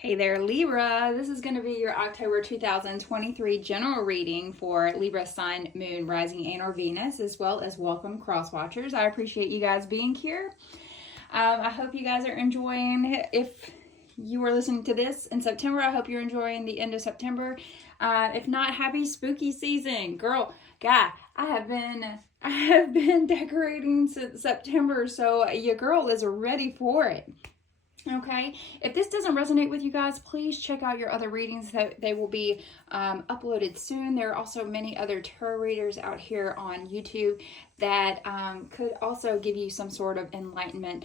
Hey there, Libra. This is going to be your October 2023 general reading for Libra Sun, Moon, Rising, and or Venus, as well as welcome cross watchers. I appreciate you guys being here. I hope you guys are enjoying. If you are listening to this in September, I hope you're enjoying the end of September. If not, happy spooky season, girl, guy. I have been decorating since September, so your girl is ready for it. Okay, if this doesn't resonate with you guys, please check out your other readings. That they will be uploaded soon. There are also many other tarot readers out here on YouTube that could also give you some sort of enlightenment,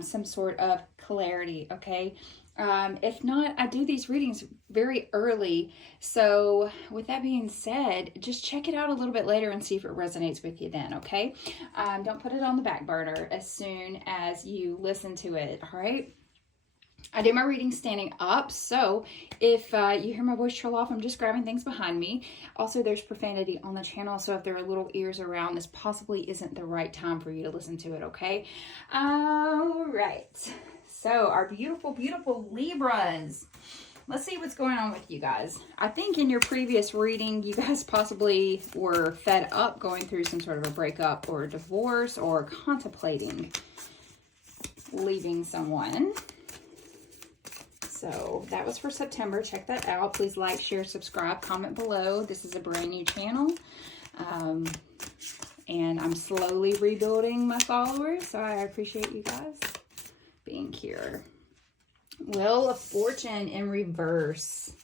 some sort of clarity. Okay, if not, I do these readings very early. So with that being said, just check it out a little bit later and see if it resonates with you then. Okay, don't put it on the back burner as soon as you listen to it. All right. I do my reading standing up, so if you hear my voice trail off, I'm just grabbing things behind me. Also, there's profanity on the channel, so if there are little ears around, this possibly isn't the right time for you to listen to it, okay? All right. So, our beautiful, beautiful Libras. Let's see what's going on with you guys. I think in your previous reading, you guys possibly were fed up going through some sort of a breakup or a divorce or contemplating leaving someone. So that was for September. Check that out. Please like, share, subscribe, comment below. This is a brand new channel. And I'm slowly rebuilding my followers. So I appreciate you guys being here. Wheel of Fortune in reverse.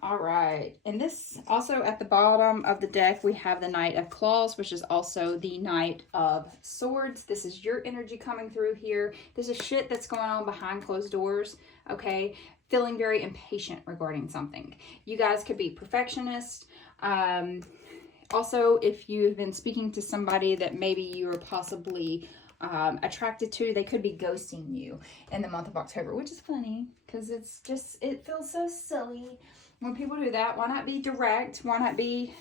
All right. And this also at the bottom of the deck, we have the Knight of Claws, which is also the Knight of Swords. This is your energy coming through here. There's a shit that's going on behind closed doors. Okay. Feeling very impatient regarding something. You guys could be perfectionists. Also, if you've been speaking to somebody that maybe you are possibly attracted to, they could be ghosting you in the month of October, which is funny because it feels so silly when people do that. Why not be direct? Why not be,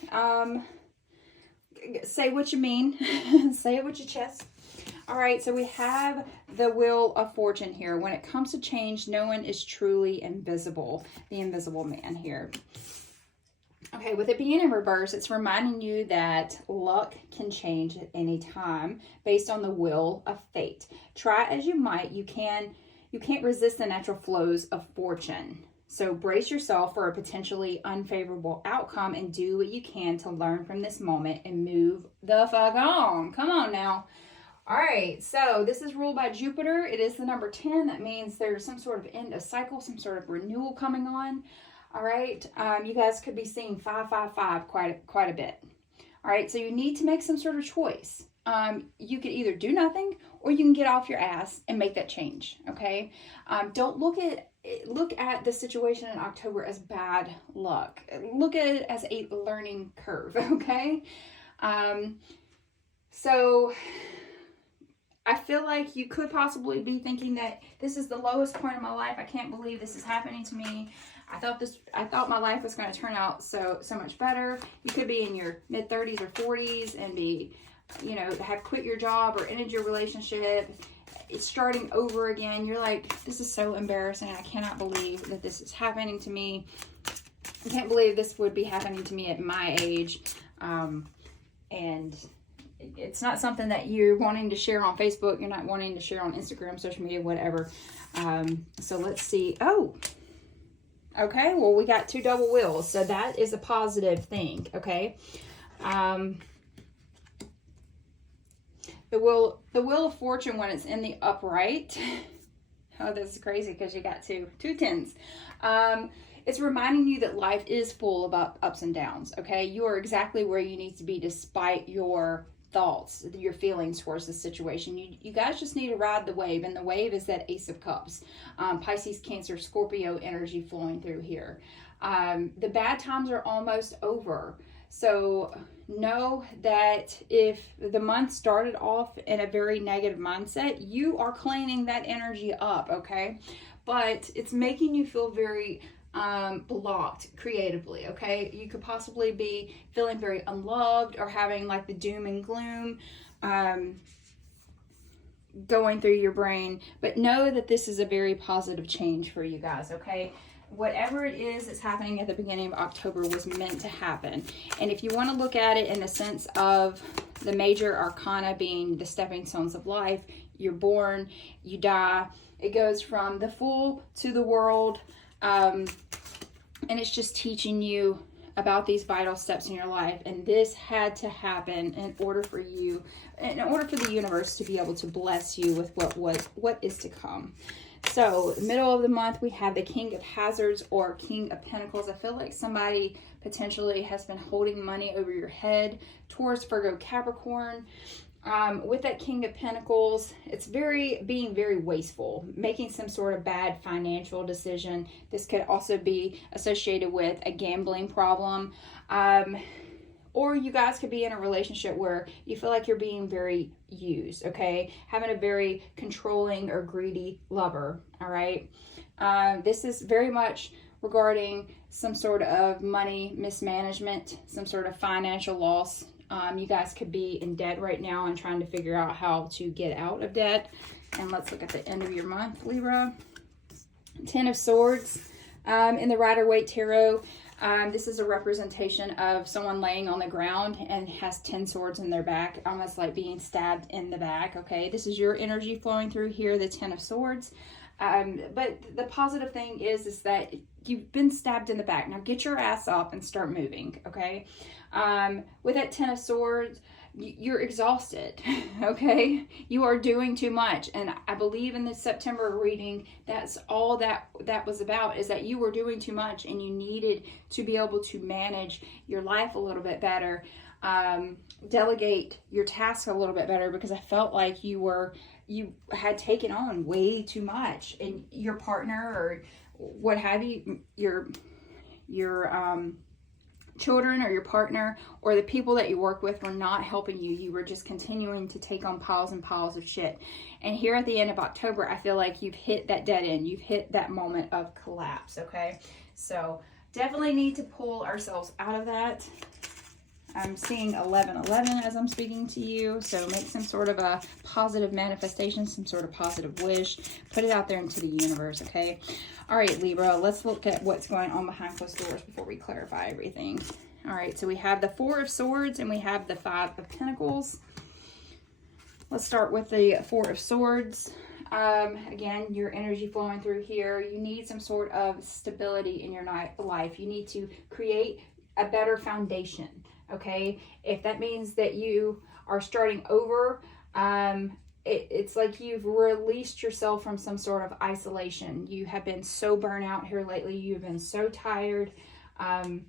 say what you mean, say it with your chest. All right, so we have the Wheel of Fortune here. When it comes to change, no one is truly invisible. The invisible man here. Okay, with it being in reverse, it's reminding you that luck can change at any time based on the will of fate. Try as you might, you can't resist the natural flows of fortune. So brace yourself for a potentially unfavorable outcome and do what you can to learn from this moment and move the fuck on. Come on now. All right, so this is ruled by Jupiter. It is the number 10. That means there's some sort of end of cycle, some sort of renewal coming on. All right, you guys could be seeing 555 quite a bit. All right, so you need to make some sort of choice. You could either do nothing or you can get off your ass and make that change. Okay, don't look at the situation in October as bad luck. Look at it as a learning curve. Okay, so I feel like you could possibly be thinking that this is the lowest point in my life. I can't believe this is happening to me. I thought my life was going to turn out so much better. You could be in your mid 30s or 40s and be, have quit your job or ended your relationship. It's starting over again. You're like, this is so embarrassing. I cannot believe that this is happening to me. I can't believe this would be happening to me at my age. And it's not something that you're wanting to share on Facebook. You're not wanting to share on Instagram, social media, whatever. So let's see. Oh, okay. Well, we got two double wheels. So that is a positive thing. Okay. The wheel of fortune, when it's in the upright. Oh, this is crazy because you got two tens. It's reminding you that life is full of ups and downs. Okay. You are exactly where you need to be despite your thoughts, your feelings towards the situation. You guys just need to ride the wave, and the wave is that Ace of Cups, Pisces, Cancer, Scorpio energy flowing through here. The bad times are almost over, so know that if the month started off in a very negative mindset, you are cleaning that energy up. Okay, but it's making you feel very blocked creatively. Okay, you could possibly be feeling very unloved or having like the doom and gloom going through your brain, but know that this is a very positive change for you guys, okay? Whatever it is that's happening at the beginning of October was meant to happen. And if you want to look at it in the sense of the major arcana being the stepping stones of life, you're born, you die, it goes from the Fool to the World, and it's just teaching you about these vital steps in your life. And this had to happen in order for you, in order for the universe to be able to bless you with what is to come. So middle of the month, we have the King of Hazards or King of Pentacles. I feel like somebody potentially has been holding money over your head. Taurus, Virgo, Capricorn. With that King of Pentacles, it's being very wasteful, making some sort of bad financial decision. This could also be associated with a gambling problem. Or you guys could be in a relationship where you feel like you're being very used, okay? Having a very controlling or greedy lover, all right? This is very much regarding some sort of money mismanagement, some sort of financial loss. You guys could be in debt right now and trying to figure out how to get out of debt. And let's look at the end of your month, Libra. 10 of Swords. In the Rider-Waite Tarot, this is a representation of someone laying on the ground and has 10 swords in their back, almost like being stabbed in the back, okay? This is your energy flowing through here, the 10 of Swords. But the positive thing is that you've been stabbed in the back. Now get your ass up and start moving, okay? With that 10 of Swords, you're exhausted, okay? You are doing too much. And I believe in this September reading, that's all that was about, is that you were doing too much and you needed to be able to manage your life a little bit better, delegate your tasks a little bit better, because I felt like you had taken on way too much, and your partner or what have you, your children or your partner or the people that you work with were not helping you. You were just continuing to take on piles and piles of shit. And here at the end of October, I feel like you've hit that dead end. You've hit that moment of collapse, okay? So definitely need to pull ourselves out of that. I'm seeing 1111 as I'm speaking to you. So make some sort of a positive manifestation, some sort of positive wish. Put it out there into the universe, okay? All right, Libra, let's look at what's going on behind closed doors before we clarify everything. All right, so we have the 4 of Swords and we have the 5 of Pentacles. Let's start with the 4 of Swords. Again, your energy flowing through here. You need some sort of stability in your life. You need to create a better foundation. Okay, if that means that you are starting over, it's like you've released yourself from some sort of isolation. You have been so burnt out here lately. You've been so tired. And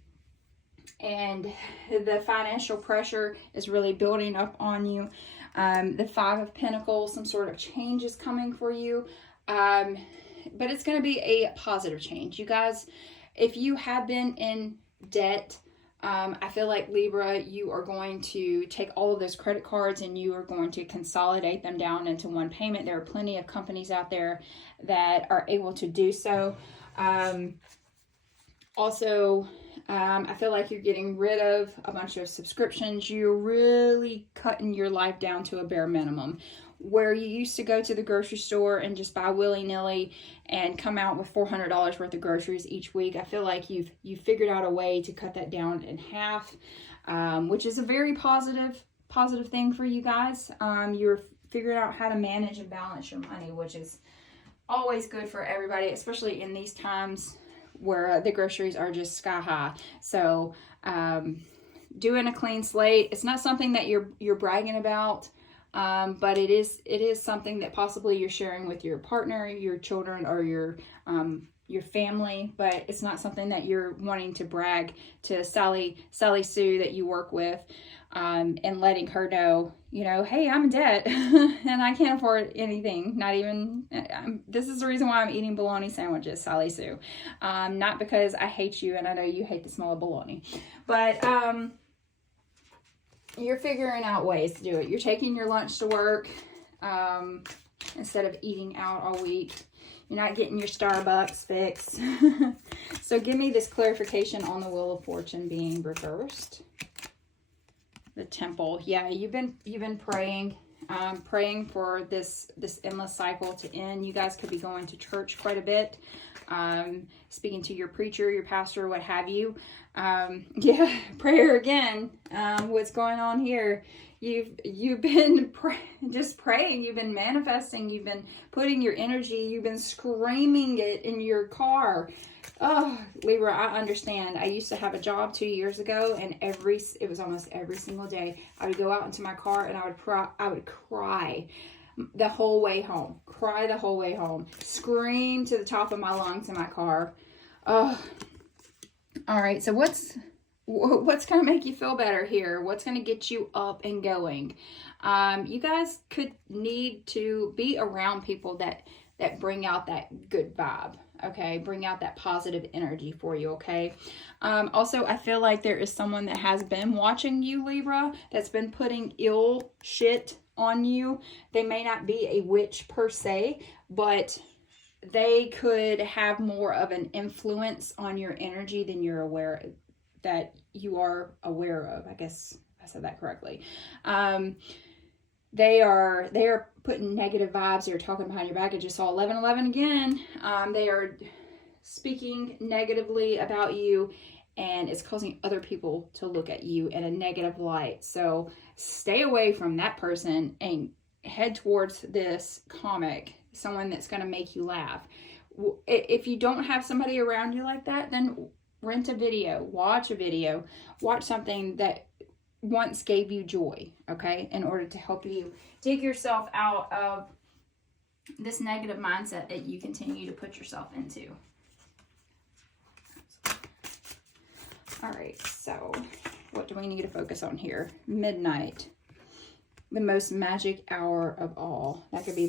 the financial pressure is really building up on you. The 5 of Pentacles, some sort of change is coming for you. But it's going to be a positive change. You guys, if you have been in debt, I feel like Libra, you are going to take all of those credit cards and you are going to consolidate them down into one payment. There are plenty of companies out there that are able to do so. Also, I feel like you're getting rid of a bunch of subscriptions. You're really cutting your life down to a bare minimum. Where you used to go to the grocery store and just buy willy-nilly and come out with $400 worth of groceries each week, I feel like you've figured out a way to cut that down in half, which is a very positive thing for you guys. You're figuring out how to manage and balance your money, which is always good for everybody, especially in these times where the groceries are just sky high. So doing a clean slate, it's not something that you're bragging about. But it is something that possibly you're sharing with your partner, your children, or your family, but it's not something that you're wanting to brag to Sally Sue that you work with, and letting her know, hey, I'm in debt and I can't afford anything. Not even, this is the reason why I'm eating bologna sandwiches, Sally Sue. Not because I hate you and I know you hate the smell of bologna, but, you're figuring out ways to do it. You're taking your lunch to work instead of eating out all week. You're not getting your Starbucks fix. So give me this clarification on the Wheel of Fortune being reversed. The Temple. Yeah, you've been praying praying for this endless cycle to end. You guys could be going to church quite a bit, speaking to your preacher, your pastor, what have you. Yeah, prayer again. What's going on here? You've been just praying, you've been manifesting, you've been putting your energy, you've been screaming it in your car. Oh, Libra, I understand. I used to have a job 2 years ago, and it was almost every single day I would go out into my car and I would cry the whole way home. Cry the whole way home. Scream to the top of my lungs in my car. Oh, all right. So what's going to make you feel better here? What's going to get you up and going? You guys could need to be around people that bring out that good vibe. Okay, bring out that positive energy for you, okay? Also, I feel like there is someone that has been watching you, Libra, that's been putting ill shit on you. They may not be a witch per se, but they could have more of an influence on your energy than you are aware of. I guess I said that correctly. They are putting negative vibes. They're talking behind your back. I just saw 1111 again. They are speaking negatively about you, and it's causing other people to look at you in a negative light. So stay away from that person and head towards this comic, someone that's going to make you laugh. If you don't have somebody around you like that, then rent a video, watch something that once gave you joy, okay, in order to help you dig yourself out of this negative mindset that you continue to put yourself into. All right, so what do we need to focus on here? Midnight, the most magic hour of all. That could be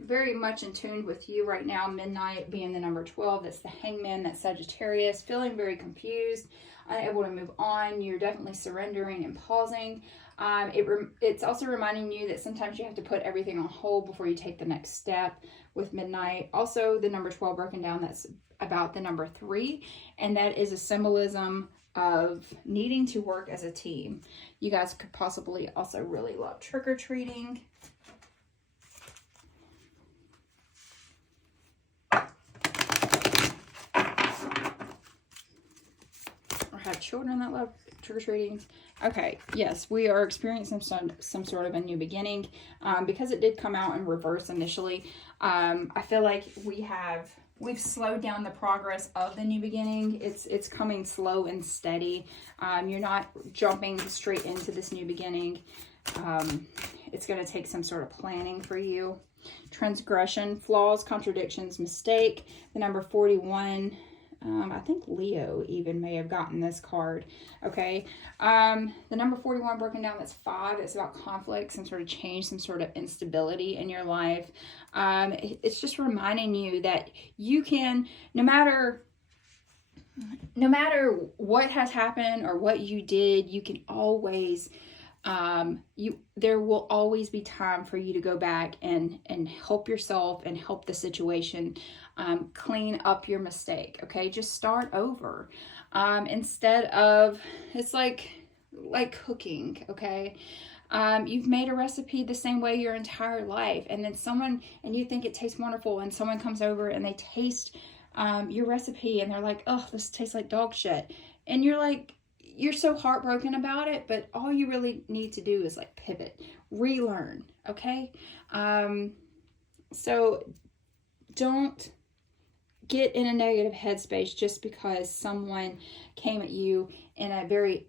very much in tune with you right now. Midnight being the number 12, that's the Hangman, that's Sagittarius, feeling very confused, unable to move on. You're definitely surrendering and pausing. It's also reminding you that sometimes you have to put everything on hold before you take the next step with Midnight. Also, the number 12 broken down, that's about the number 3, and that is a symbolism of needing to work as a team. You guys could possibly also really love trick-or-treating. Have children that love trick-or-treatings. Okay, yes, we are experiencing some sort of a new beginning. Because it did come out in reverse initially, I feel like we've slowed down the progress of the new beginning. It's coming slow and steady. You're not jumping straight into this new beginning. It's going to take some sort of planning for you. Transgression, flaws, contradictions, mistake. The number 41. I think Leo even may have gotten this card. Okay. The number 41 broken down, that's 5. It's about conflict, some sort of change, some sort of instability in your life. It's just reminding you that you can, no matter what has happened or what you did, you can always, there will always be time for you to go back and help yourself and help the situation, clean up your mistake. Okay. Just start over. Instead of, it's like cooking. Okay. You've made a recipe the same way your entire life, and then you think it tastes wonderful, and someone comes over and they taste, your recipe, and they're like, oh, this tastes like dog shit. And you're so heartbroken about it, but all you really need to do is pivot, relearn. Okay. So don't get in a negative headspace just because someone came at you in a very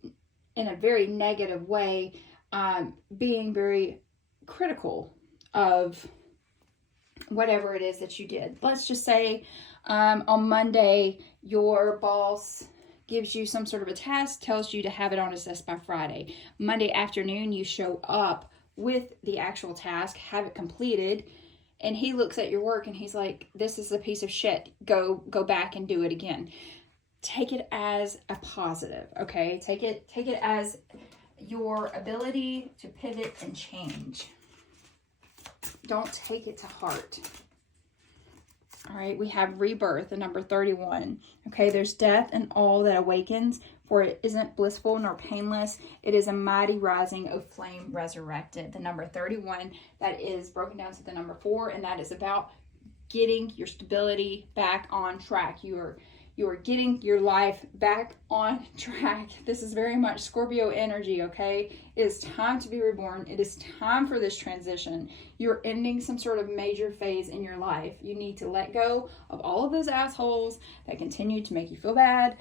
negative way, being very critical of whatever it is that you did. Let's just say on Monday, your boss gives you some sort of a task, tells you to have it on his desk by Friday. Monday afternoon, you show up with the actual task, have it completed, and he looks at your work and he's like, this is a piece of shit. Go back and do it again. Take it as a positive, okay? Take it as your ability to pivot and change. Don't take it to heart. All right, we have rebirth, the number 31. Okay, there's death and all that awakens For it isn't blissful nor painless. It is a mighty rising of flame resurrected. The number 31, that is broken down to the number 4, and that is about getting your stability back on track. You are getting your life back on track. This is very much Scorpio energy, okay? It is time to be reborn. It is time for this transition. You're ending some sort of major phase in your life. You need to let go of all of those assholes that continue to make you feel bad.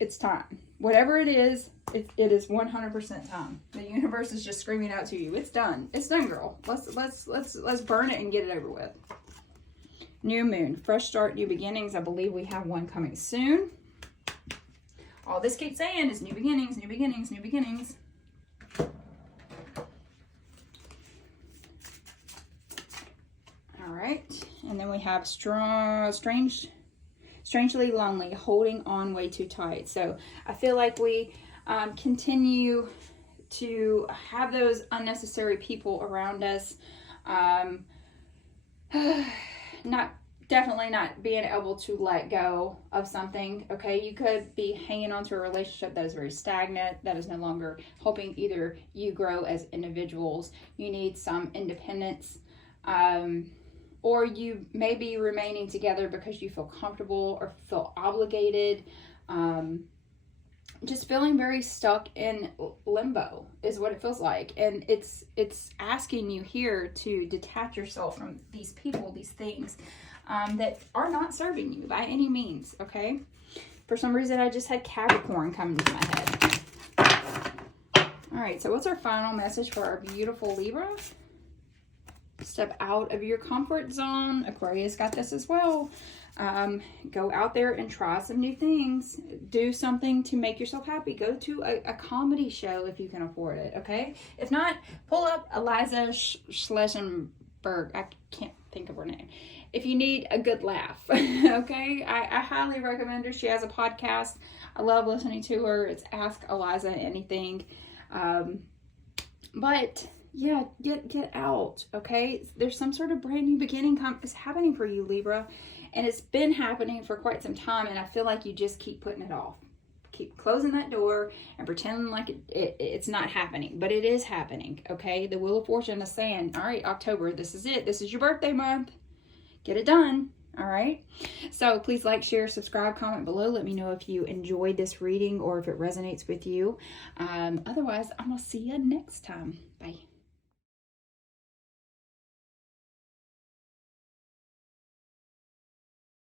It's time. Whatever it is 100% time. The universe is just screaming out to you. It's done. It's done, girl. Let's burn it and get it over with. New moon, fresh start, new beginnings. I believe we have one coming soon. All this keeps saying is new beginnings, new beginnings, new beginnings. All right, and then we have strangely lonely, holding on way too tight. So I feel like we continue to have those unnecessary people around us. Definitely not being able to let go of something. Okay, you could be hanging on to a relationship that is very stagnant, that is no longer helping either you grow as individuals. You need some independence, or you may be remaining together because you feel comfortable or feel obligated. Just feeling very stuck in limbo is what it feels like. And it's asking you here to detach yourself from these people, these things that are not serving you by any means, okay? For some reason, I just had Capricorn come into my head. All right, so what's our final message for our beautiful Libra? Step out of your comfort zone. Aquarius got this as well. Go out there and try some new things. Do something to make yourself happy. Go to a comedy show if you can afford it, okay? If not, pull up Eliza Schlesinger. I can't think of her name. If you need a good laugh, okay? I highly recommend her. She has a podcast. I love listening to her. It's Ask Eliza Anything. But yeah, get out, okay? There's some sort of brand new beginning is happening for you, Libra. And it's been happening for quite some time, and I feel like you just keep putting it off. Keep closing that door and pretending like it's not happening. But it is happening, okay? The Wheel of Fortune is saying, all right, October, this is it. This is your birthday month. Get it done, all right? So please like, share, subscribe, comment below. Let me know if you enjoyed this reading or if it resonates with you. Otherwise, I'm going to see you next time. Bye.